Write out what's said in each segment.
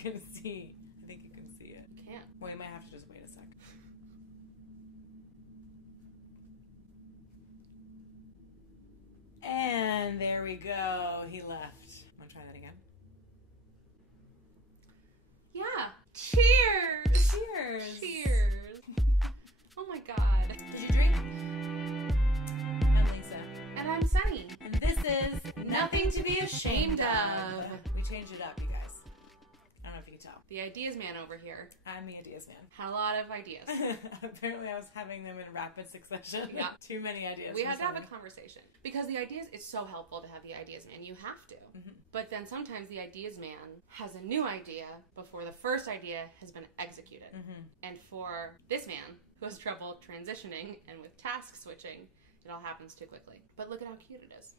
can see. I think you can see it. Can't. Well, you might have to just wait a sec. And there we go. He left. Want to try that again? Yeah. Cheers! Cheers! Cheers! Oh my god. Did you drink? I'm Lisa. And I'm Sunny. And this is Nothing to be ashamed of. We changed it up, you guys. I don't know if you can tell. The ideas man over here I'm the ideas man. had a lot of ideas. Apparently I was having them in rapid succession. Yeah. Too many ideas. We had to have a Sunny. conversation. Because the ideas, it's so helpful to have the ideas man. You have to. Mhm. But then sometimes the ideas man has a new idea before the first idea has been executed. Mhm. And for this man, who has trouble transitioning and with task switching, it all happens too quickly. But look at how cute it is.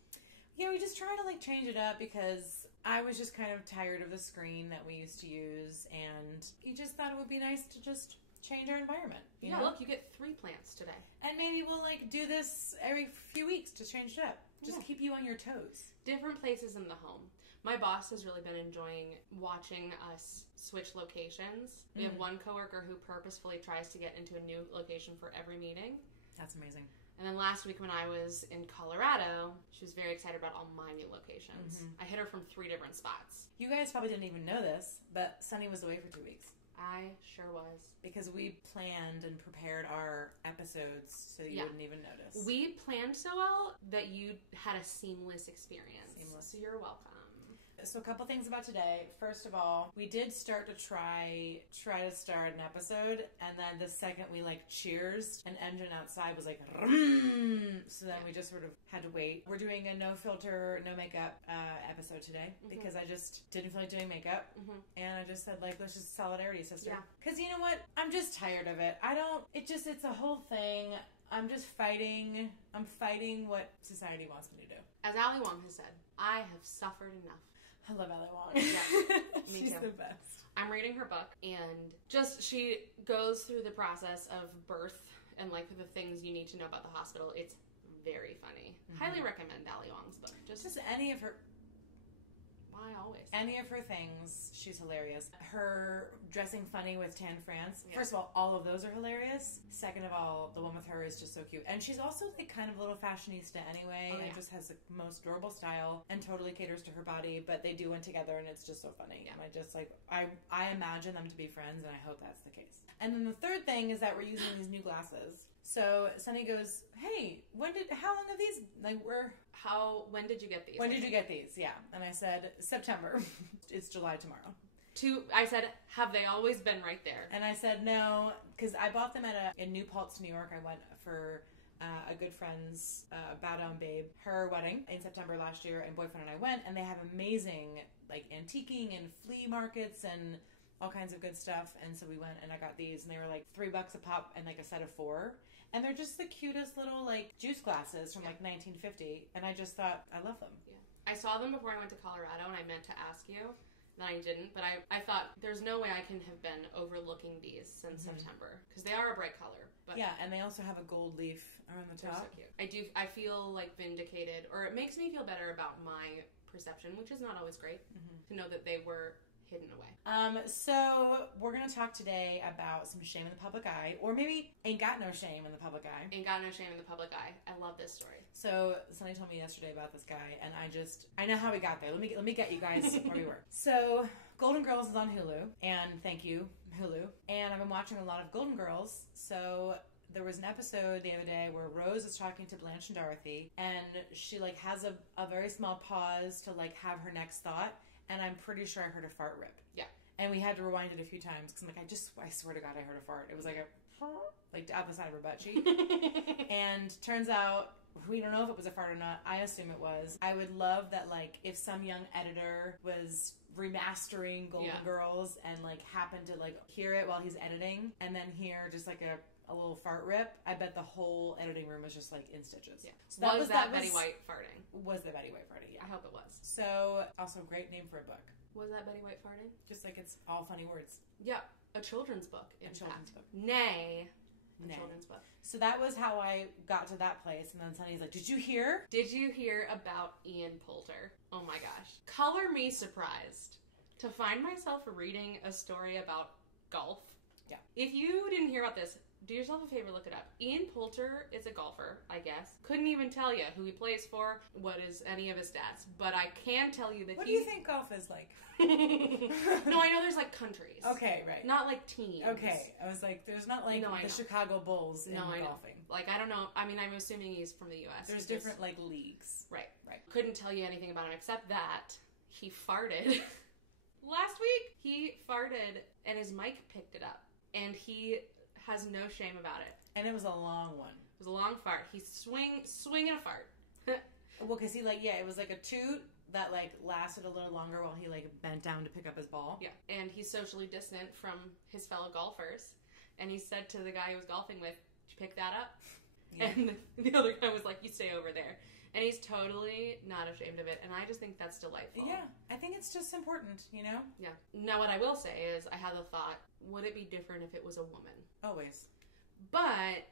Yeah, we just tried to like change it up because I was just kind of tired of the screen that we used to use, and we just thought it would be nice to just change our environment. You know? Look, you get 3 plants today. And maybe we'll like do this every few weeks to change it up. Just Yeah. keep you on your toes. Different places in the home. My boss has really been enjoying watching us switch locations. We have one coworker who purposefully tries to get into a new location for every meeting. That's amazing. And then last week when I was in Colorado, she was very excited about all my new locations. I hit her from 3 different spots. You guys probably didn't even know this, but Sunny was away for 2 weeks. I sure was. Because we planned and prepared our episodes so that you wouldn't even notice. We planned so well that you had a seamless experience. Seamless. So you're welcome. So a couple things about today. First of all, we did start to try to start an episode, and then the second we like cheers, an engine outside was like, "Vroom." So then we just sort of had to wait. We're doing a no filter, no makeup episode today because I just didn't feel like doing makeup, and I just said like, let's just solidarity, sister. Yeah. Because you know what? I'm just tired of it. It's a whole thing. I'm just fighting. I'm fighting what society wants me to do. As Ali Wong has said, I have suffered enough. I love Ali Wong. Yeah, me She's too. the best. I'm reading her book, and just she goes through the process of birth and like the things you need to know about the hospital. It's very funny. Highly recommend Ali Wong's book. Just any of her things, she's hilarious. Her dressing funny with Tan France. Yeah. First of all of those are hilarious. Second of all, the one with her is just so cute. And she's also like kind of a little fashionista anyway, and just has the most adorable style and totally caters to her body, but they do one together and it's just so funny. Yeah. And I just like, I imagine them to be friends, and I hope that's the case. And then the third thing is that we're using these new glasses. So Sunny goes, hey, how long have these, like, when did you get these? when did you get these? Yeah. And I said, September. It's July tomorrow. I said, have they always been right there? And I said, no, because I bought them in New Paltz, New York. I went for a good friend's, Bow Down Babe, her wedding in September last year, and boyfriend and I went, and they have amazing, like, antiquing and flea markets and all kinds of good stuff. And so we went and I got these, and they were like $3 a pop and like a set of 4. And they're just the cutest little like juice glasses from like 1950. And I just thought, I love them. Yeah. I saw them before I went to Colorado, and I meant to ask you, and I didn't. But I thought, there's no way I can have been overlooking these since September, because they are a bright color. But yeah, and they also have a gold leaf around the they're top. so cute. I feel like vindicated, or it makes me feel better about my perception, which is not always great, to know that they were hidden away. So we're going to talk today about some shame in the public eye, or maybe ain't got no shame in the public eye. Ain't got no shame in the public eye. I love this story. So Sunny told me yesterday about this guy, and I know how we got there. Let me get you guys where we were. So Golden Girls is on Hulu, and thank you, Hulu. And I've been watching a lot of Golden Girls, so there was an episode the other day where Rose is talking to Blanche and Dorothy, and she like has a very small pause to like have her next thought, and I'm pretty sure I heard a fart rip. Yeah. And we had to rewind it a few times because I'm like, I swear to God, I heard a fart. It was like out the side of her butt cheek. And turns out, we don't know if it was a fart or not. I assume it was. I would love that, like, if some young editor was remastering Golden Girls and like happened to like hear it while he's editing, and then hear just like a little fart rip, I bet the whole editing room was just like in stitches. Yeah. So that was Betty White farting? Was the Betty White farting? Yeah. I hope it was. So also great name for a book. Was that Betty White farting? Just like it's all funny words. Yeah, a children's book. A children's book. Nay. A children's book. So that was how I got to that place, and then Sunny's like, "Did you hear? Did you hear about Ian Poulter? Oh my gosh, color me surprised to find myself reading a story about golf. Yeah. If you didn't hear about this, do yourself a favor, look it up. Ian Poulter is a golfer, I guess. Couldn't even tell you who he plays for, what is any of his stats. But I can tell you that What do you think golf is like? No, I know there's like countries. Okay, right. Not like teams. Okay. I was like, there's not like the Chicago Bulls in golfing. Like, I don't know. I mean, I'm assuming he's from the U.S. There's different like leagues. Right. Couldn't tell you anything about him except that he farted. Last week, he farted and his mic picked it up. And has no shame about it. And it was a long one. It was a long fart. He's swinging a fart. Well, because it was like a toot that like lasted a little longer while he like bent down to pick up his ball. Yeah, and he's socially distant from his fellow golfers. And he said to the guy he was golfing with, "Did you pick that up?" Yeah. And the other guy was like, "You stay over there." And he's totally not ashamed of it. And I just think that's delightful. Yeah, I think it's just important, you know? Yeah. Now, what I will say is I had the thought, would it be different if it was a woman? Always. But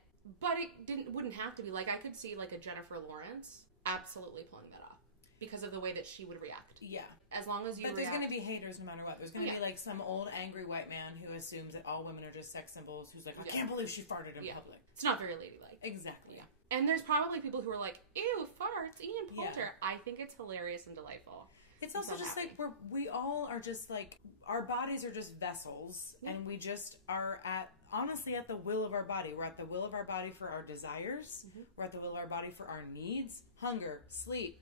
it wouldn't have to be. Like, I could see, like, a Jennifer Lawrence absolutely pulling that off because of the way that she would react. Yeah. As long as you But there's going to be haters no matter what. There's going to be, like, some old angry white man who assumes that all women are just sex symbols, who's like, I can't believe she farted in public. It's not very ladylike. Exactly. Yeah. And there's probably people who are like, ew, farts, Ian Poulter. Yeah. I think it's hilarious and delightful. It's also just like we all are just like, our bodies are just vessels, and we just are honestly at the will of our body. We're at the will of our body for our desires. Mm-hmm. We're at the will of our body for our needs, hunger, sleep,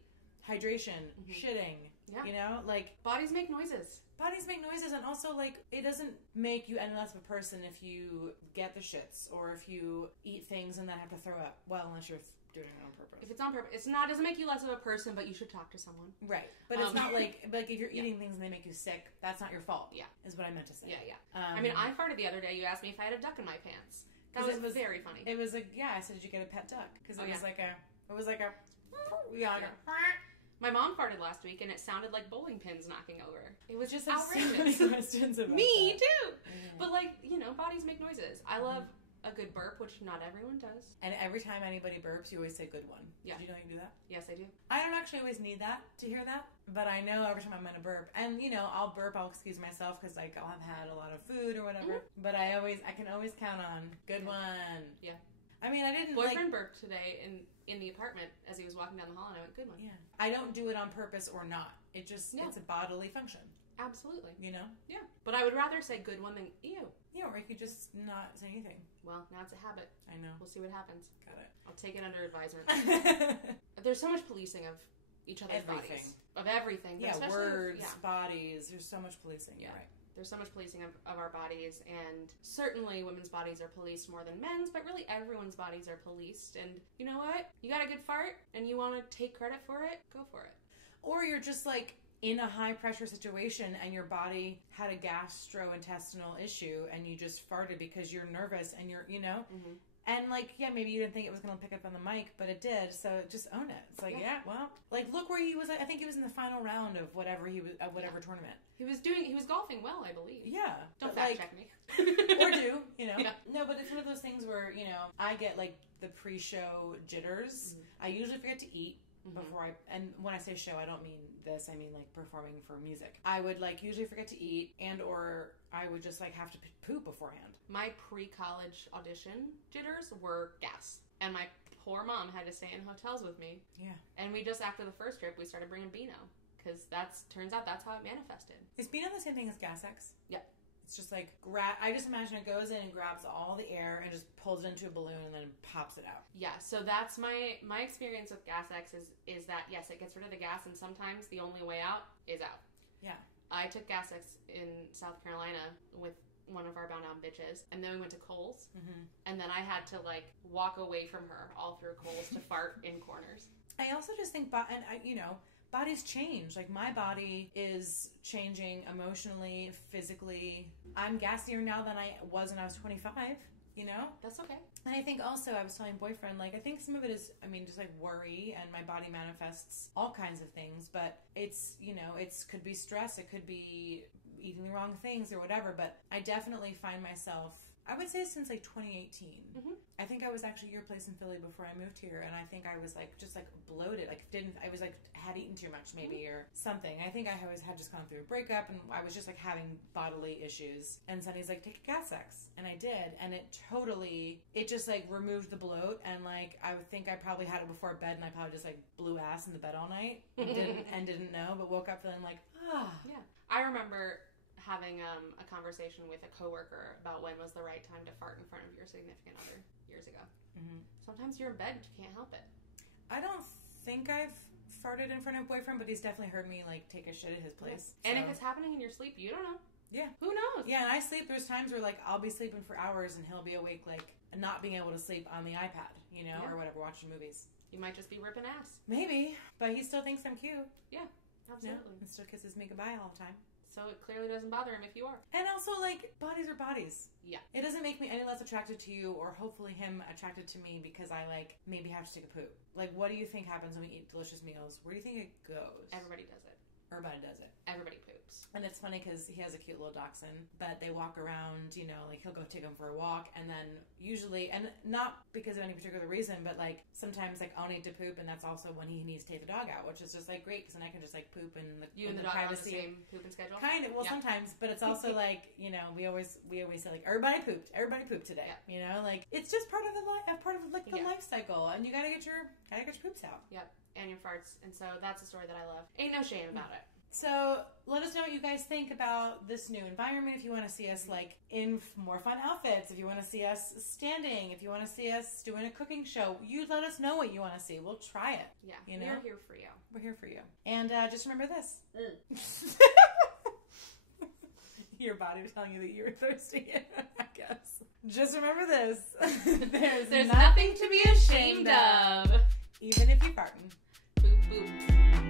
hydration, shitting. Yeah. You know, like bodies make noises. Bodies make noises, and also like it doesn't make you any less of a person if you get the shits or if you eat things and then have to throw up. Well, unless you're doing it on purpose. If it's on purpose, doesn't make you less of a person, but you should talk to someone. Right. But it's not like if you're eating things and they make you sick, that's not your fault. Yeah. Is what I meant to say. Yeah. I mean, I farted the other day. You asked me if I had a duck in my pants. That was very funny. It was like, I said, did you get a pet duck? Because it was like a my mom farted last week, and it sounded like bowling pins knocking over. It was just outrageous. So questions about me that. Too. Yeah. But like, bodies make noises. I love a good burp, which not everyone does. And every time anybody burps, you always say "good one." Yeah. Did you know you do that? Yes, I do. I don't actually always need that to hear that, but I know every time I'm gonna burp, and I'll burp, I'll excuse myself because like I'll have had a lot of food or whatever. Mm-hmm. But I can always count on "good one." Yeah. I mean, I didn't. Boyfriend burped today in the apartment as he was walking down the hall, and I went, "Good one." Yeah. I don't do it on purpose or not. It just it's a bodily function. Absolutely. Yeah. But I would rather say "good one" than "ew." Yeah, or you could just not say anything. Well, now it's a habit. I know. We'll see what happens. Got it. I'll take it under advisement. There's so much policing of each other's bodies. Of everything. Yeah, words, bodies. There's so much policing. Yeah. Right. There's so much policing of our bodies, and certainly women's bodies are policed more than men's, but really everyone's bodies are policed. And you know what? You got a good fart, and you want to take credit for it? Go for it. Or you're just like in a high pressure situation and your body had a gastrointestinal issue and you just farted because you're nervous and you're, mm-hmm. And like, maybe you didn't think it was going to pick up on the mic, but it did. So just own it. It's like, well, like look where he was. I think he was in the final round of whatever tournament. He was golfing well, I believe. Yeah. Don't fact check me. Or do, Yeah. No, but it's one of those things where, I get like the pre-show jitters. Mm-hmm. I usually forget to eat. Before and when I say show, I don't mean this, I mean like performing for music. I would like usually forget to eat or I would just like have to poop beforehand. My pre-college audition jitters were gas. And my poor mom had to stay in hotels with me. Yeah. And we just, after the first trip, we started bringing Beano. Because turns out that's how it manifested. Is Beano the same thing as Gas X? Yeah. It's just like, I just imagine it goes in and grabs all the air and just pulls it into a balloon and then pops it out. Yeah, so that's my experience with Gas X is that, yes, it gets rid of the gas, and sometimes the only way out is out. Yeah. I took Gas X in South Carolina with one of our Bound Down bitches, and then we went to Kohl's, and then I had to, like, walk away from her all through Kohl's to fart in corners. I also just think, bodies change. Like, my body is changing emotionally, physically. I'm gassier now than I was when I was 25, That's okay. And I think also, I was telling boyfriend, like, I think some of it is, just like worry, and my body manifests all kinds of things, but it's, it could be stress, it could be eating the wrong things or whatever, but I definitely find myself, I would say since like 2018. Mm-hmm. I think I was actually at your place in Philly before I moved here, and I think I was like just like bloated, like I was like had eaten too much maybe or something. I think I always had just gone through a breakup, and I was just like having bodily issues. And Sunny's like, take a gas X, and I did, and it just like removed the bloat, and like I would think I probably had it before bed, and I probably just like blew ass in the bed all night and didn't know, but woke up feeling like Yeah, I remember having a conversation with a coworker about when was the right time to fart in front of your significant other years ago. Mm-hmm. Sometimes you're in bed and you can't help it. I don't think I've farted in front of a boyfriend, but he's definitely heard me like take a shit at his place. Yeah. And if it's happening in your sleep, you don't know. Yeah. Who knows? Yeah, and I sleep. There's times where like I'll be sleeping for hours and he'll be awake, like not being able to sleep on the iPad, you know, or whatever, watching movies. You might just be ripping ass. Maybe, but he still thinks I'm cute. Yeah, absolutely. Yeah, and still kisses me goodbye all the time. So it clearly doesn't bother him if you are. And also, like, bodies are bodies. Yeah. It doesn't make me any less attracted to you, or hopefully him attracted to me because I, like, maybe have to take a poop. Like, what do you think happens when we eat delicious meals? Where do you think it goes? Everybody does it. Everybody does it. Everybody poops. And it's funny because he has a cute little dachshund, but they walk around, you know, like he'll go take him for a walk, and then usually, and not because of any particular reason, but like sometimes like I'll need to poop, and that's also when he needs to take the dog out, which is just like great because then I can just like poop in the You and the dog privacy. on the same pooping schedule? Kind of. Well, sometimes, but it's also like, you know, we always say like everybody pooped today. Yeah. You know, like it's just part of the life cycle, and you gotta get your poops out. Yep. And your farts. And so that's a story that I love. Ain't no shame about it. So let us know what you guys think about this new environment. If you want to see us like in more fun outfits, if you want to see us standing, if you want to see us doing a cooking show, you let us know what you want to see. We'll try it. Yeah, you know? We're here for you. We're here for you. And just remember this. Your body was telling you that you were thirsty, I guess. Just remember this. There's nothing to be ashamed of. Even if you're farting. Boop, boop.